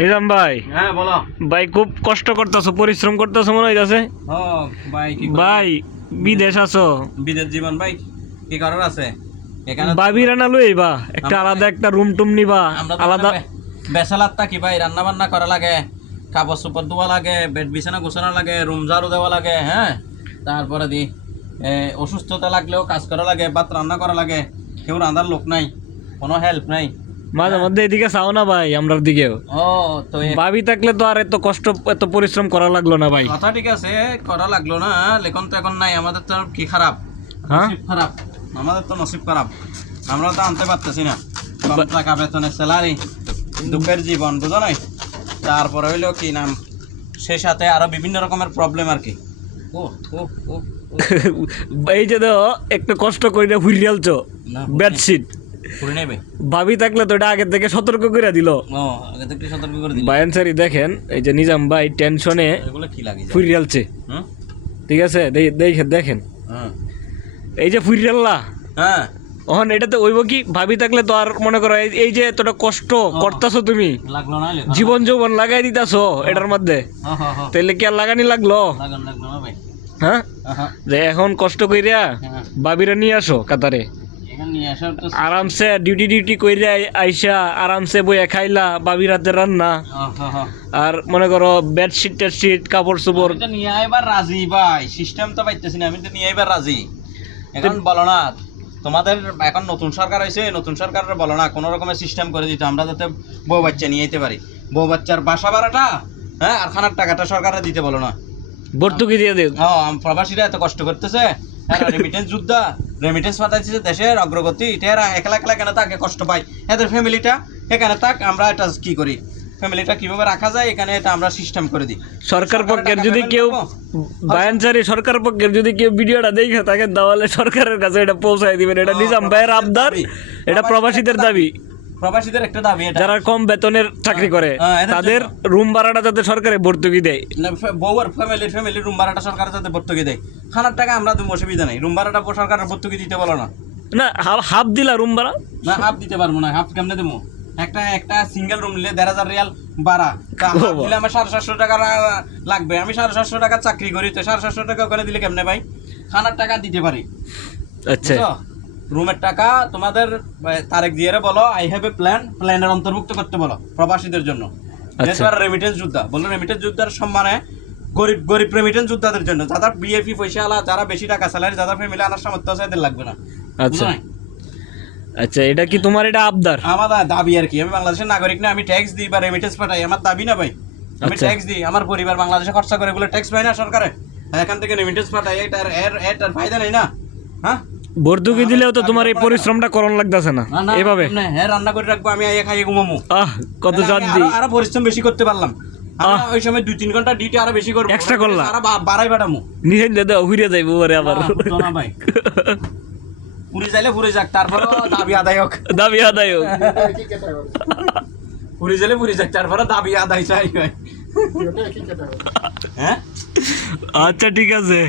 নিজাম ভাই, হ্যাঁ বলো ভাই খুব কষ্ট করতেছো, পরিশ্রম করতেছো মনে হইতাছে। ও ভাই কি ভাই বিদেশ আছো, বিদেশ জীবন ভাই কি করার আছে এখানে ভাবি রান্না লইবা, একটা আলাদা একটা রুম টুম নিবা আমরা আলাদা। বেসালাত থাকি ভাই, রান্না বান্না করা লাগে, কাপড় চোপড় ধোয়া লাগে, বেড বিছানা গোছানো লাগে, রুম ঝাড়ু দেওয়া লাগে, হ্যাঁ তারপরে দি অসুস্থতা লাগলেও কাজ করা লাগে, ভাত রান্না করা লাগে, কেউ রান্নার লোক নাই, কোনো হেল্প নাই। মাঝে মধ্যে এদিকে চাও না ভাই, আমরার দিকেও ও তো ভাবি থাকলে তো আর এত কষ্ট এত পরিশ্রম করা লাগলো না ভাই। কথা ঠিক আছে, করা লাগলো না, লেখন তো এখন নাই, আমাদের তো কি খারাপ, হ্যাঁ নসিব খারাপ, আমাদের তো নসিব খারাপ, আমরা তো আনতে পারতেছি না, কম টাকা বেতনের স্যালারি, দুঃখের জীবন, বুঝো নাই? তারপরে হইলো কি নাম, সেই সাথে আরো বিভিন্ন রকমের প্রবলেম আর কি। ও ও ও ও, এই যে দেখো একটু কষ্ট করে হুইরিয়ালছো না, বেডশিট, পুরি নেবে। ভাবি থাকলে তো এটা আগে থেকে সতর্ক করে দিল। ও আগে থেকে সতর্ক করে দিল। বায়ানসারি দেখেন, এই যে নিজাম ভাই টেনশনে এগুলো কি লাগে যায়? ফুরিয়ালছে, হুম ঠিক আছে দেখেন হুম এই যে ফুরিয়াল্লা, হ্যাঁ ওহন এটাতে ওইব কি, ভাবি থাকলে তো আর মনে করো এই যে এতটা কষ্ট করতেছো তুমি, লাগলো না জীবন যৌবন লাগাই দিতাছো এটার মধ্যে, হ্যাঁ হ্যাঁ হ্যাঁ তাইলে কি আর লাগানি লাগলো? লাগলো না ভাই। হ্যাঁ, হ্যাঁ যে এখন কষ্ট কইরা হ্যাঁ ভাবিরা নিয়ে আসো কাতারে, এখানে নিয়ে আসার তো আরামসে ডিউটি কইরা আইসা আরামসে বইয়া খাইলা ভাবির হাতের রান্না, আর মনে করো বেডশিট টেডশিট কাপড় চোপড়। আমি তো নিয়ে আইবার রাজি ভাই, সিস্টেম তো পাইতেছি না, আমি তো নিয়ে আইবার রাজি। এখন বলো না, তোমাদের এখন নতুন সরকার হয়েছে, নতুন সরকারের বলো না কোনো রকমের সিস্টেম করে দিতে, আমরা যাতে বউ বাচ্চা নিয়ে যেতে পারি, বউ বাচ্চার বাসা ভাড়াটা, হ্যাঁ আর খানার টাকাটা সরকারে দিতে বলো না। ভর্তুকি দিয়ে দেব। প্রবাসীরা এত কষ্ট করতেছে, রেমিটেন্স যোদ্ধা, রেমিটেন্স পাঠাইছে, দেশের অগ্রগতি, এরা একলা একলা কেন থাকে, কষ্ট পায়, এদের ফ্যামিলিটা এখানে থাক, আমরা এটা কি করি, ফ্যামিলিটা কিভাবে রাখা যায় এখানে, এটা আমরা সিস্টেম করে দিই। সরকার পক্ষের যদি কেউ বায়ানচারি সরকার পক্ষের যদি কেউ ভিডিওটা দেখে থাকে তাহলে সরকারের কাছে এটা পৌঁছায় দিবেন, এটা নিজাম ভাইয়ের আবদার, এটা প্রবাসীদের দাবি, প্রবাসীদের একটা দাবি এটা, যারা কম বেতনের চাকরি করে তাদের রুম ভাড়াটা যাতে সরকারে ভর্তুকি দেয়, বউর ফ্যামিলি রুম ভাড়াটা সরকার যাতে ভর্তুকি দেয়, খানার টাকা আমরা তো অসুবিধা নেই, রুম ভাড়াটা সরকারের ভর্তুকি দিতে বলো না। না হাফ দিলা রুম ভাড়া, না হাফ দিতে পারবো না, হাফ কেমনে দেবো, একটা সিঙ্গেল রুম নিলে ১,৫০০ রিয়াল ভাড়া, দিলে আমার ৭৫০ টাকা লাগবে, আমি ৭৫০ টাকা চাকরি করি, তো ৭৫০ টাকা ওখানে দিলে কেমনে ভাই, খানার টাকা দিতে পারি। আচ্ছা রুমের টাকা তোমাদের তারেক দিয়ে বলো, আই হ্যাভ এ প্ল্যানের অন্তর্ভুক্ত করতে বলো প্রবাসীদের জন্য, রেমিটেন্স যোদ্ধা বলো, রেমিটেন্স যোদ্ধার সম্মানে গরিব রেমিটেন্স যোদ্ধাদের জন্য, যারা বিএফি পয়সা আলা, যারা বেশি টাকা স্যালারি, যারা ফ্যামিলি আনার সামর্থ্য আছে এদের লাগবে না। আচ্ছা আচ্ছা, এটা কি তোমার এটা আবদার? আমার দাবি আর কি, আমি বাংলাদেশের নাগরিক না, আমি ট্যাক্স দিই বা রেমিটেন্স পাঠাই, আমার দাবি না ভাই, আমি ট্যাক্স দিই, আমার পরিবার বাংলাদেশে খরচা করে, এগুলো ট্যাক্স পাই না সরকারে, এখান থেকে রেমিটেন্স পাঠাই, এটার ফায়দা নেই না? হ্যাঁ ভর্তুকি দিলেও তো তোমার এই পরিশ্রমটা করণ লাগতেছে না এভাবে, হ্যাঁ রান্না করে রাখবো, আমি খাইয়ে ঘুমামু, কত শান্তি, আরো পরিশ্রম বেশি করতে পারলাম, ওই সময় ২-৩ ঘন্টা ডিউটি আরো বেশি করবো, এক্সট্রা করলাম, আরো বাড়াই পাঠামু, নিজে দাদা ঘুরে যাইবো পরে আবার না ভাই, পুরি যাইলে পুরি যাক, তারপরে দাবি আদায় হোক, দাবি আদায় হোক, পুরি যাইলে পুরি যাক, তারপরে দাবি আদায় চাই। হ্যাঁ আচ্ছা ঠিক আছে।